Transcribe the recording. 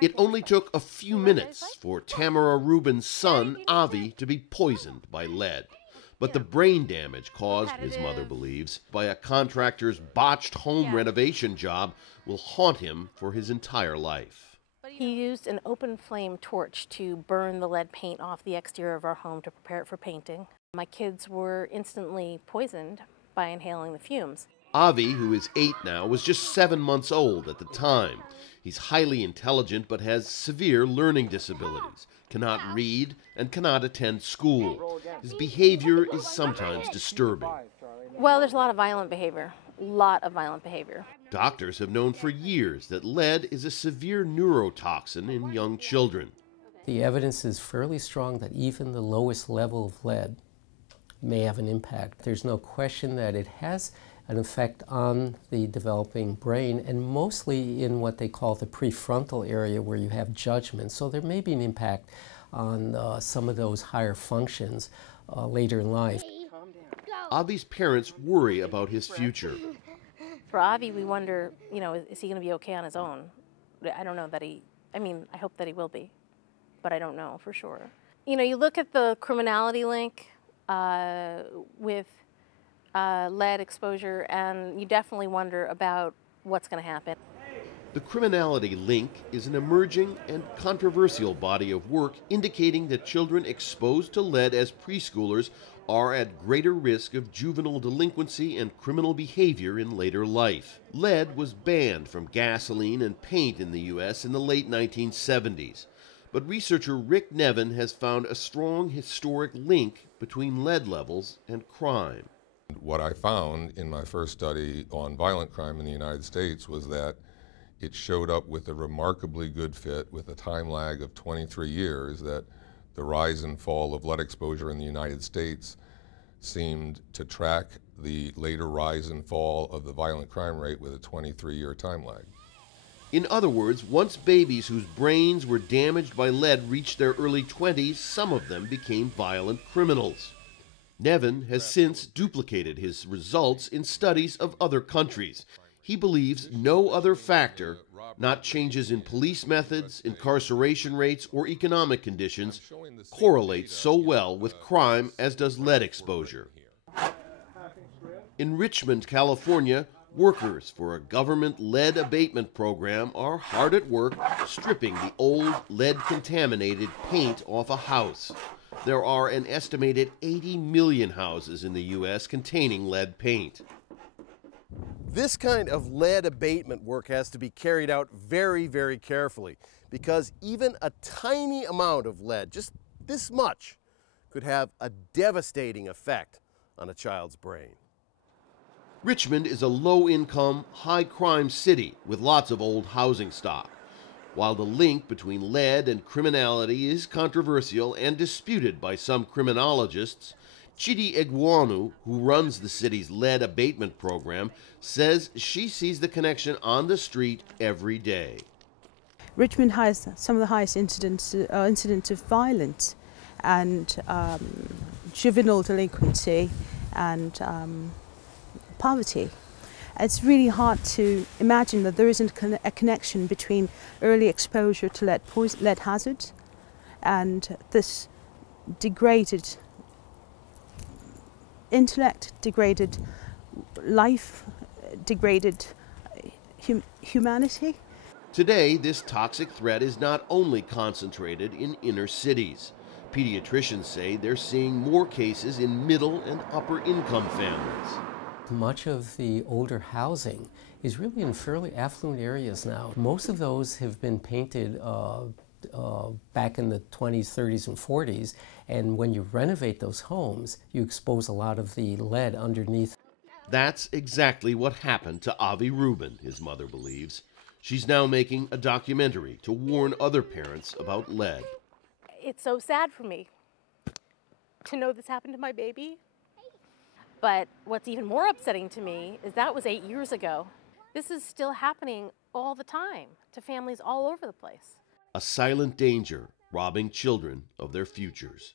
It only took a few minutes for Tamara Rubin's son, Avi, to be poisoned by lead. But the brain damage caused, his mother believes, by a contractor's botched home renovation job will haunt him for his entire life. He used an open flame torch to burn the lead paint off the exterior of our home to prepare it for painting. My kids were instantly poisoned by inhaling the fumes. Avi, who is 8 now, was just 7 months old at the time. He's highly intelligent but has severe learning disabilities, cannot read, and cannot attend school. His behavior is sometimes disturbing. Well, there's a lot of violent behavior. Doctors have known for years that lead is a severe neurotoxin in young children. The evidence is fairly strong that even the lowest level of lead may have an impact. There's no question that it has an effect on the developing brain, and mostly in what they call the prefrontal area where you have judgment. So there may be an impact on some of those higher functions later in life. Avi's parents worry about his future. For Avi, we wonder, is he going to be okay on his own? I don't know that I hope that he will be, but I don't know for sure. You look at the criminality link with lead exposure, and you definitely wonder about what's going to happen. The criminality link is an emerging and controversial body of work indicating that children exposed to lead as preschoolers are at greater risk of juvenile delinquency and criminal behavior in later life. Lead was banned from gasoline and paint in the U.S. in the late 1970s. But researcher Rick Nevin has found a strong historic link between lead levels and crime. What I found in my first study on violent crime in the United States was that it showed up with a remarkably good fit with a time lag of 23 years, that the rise and fall of lead exposure in the United States seemed to track the later rise and fall of the violent crime rate with a 23-year time lag. In other words, once babies whose brains were damaged by lead reached their early 20s, some of them became violent criminals. Nevin has since duplicated his results in studies of other countries. He believes no other factor, not changes in police methods, incarceration rates, or economic conditions, correlates so well with crime as does lead exposure. In Richmond, California, workers for a government lead abatement program are hard at work stripping the old lead-contaminated paint off a house. There are an estimated 80 million houses in the U.S. containing lead paint. This kind of lead abatement work has to be carried out very, very carefully, because even a tiny amount of lead, just this much, could have a devastating effect on a child's brain. Richmond is a low-income, high-crime city with lots of old housing stock. While the link between lead and criminality is controversial and disputed by some criminologists, Chidi Egwonu, who runs the city's lead abatement program, says she sees the connection on the street every day. Richmond has some of the highest incidents of violence and juvenile delinquency and poverty. It's really hard to imagine that there isn't a connection between early exposure to lead hazards and this degraded intellect, degraded life, degraded humanity. Today, this toxic threat is not only concentrated in inner cities. Pediatricians say they're seeing more cases in middle and upper income families. Much of the older housing is really in fairly affluent areas now. Most of those have been painted back in the 20s, 30s, and 40s, and when you renovate those homes, you expose a lot of the lead underneath. That's exactly what happened to Avi Rubin, his mother believes. She's now making a documentary to warn other parents about lead. It's so sad for me to know this happened to my baby. But what's even more upsetting to me is that was 8 years ago. This is still happening all the time to families all over the place. A silent danger robbing children of their futures.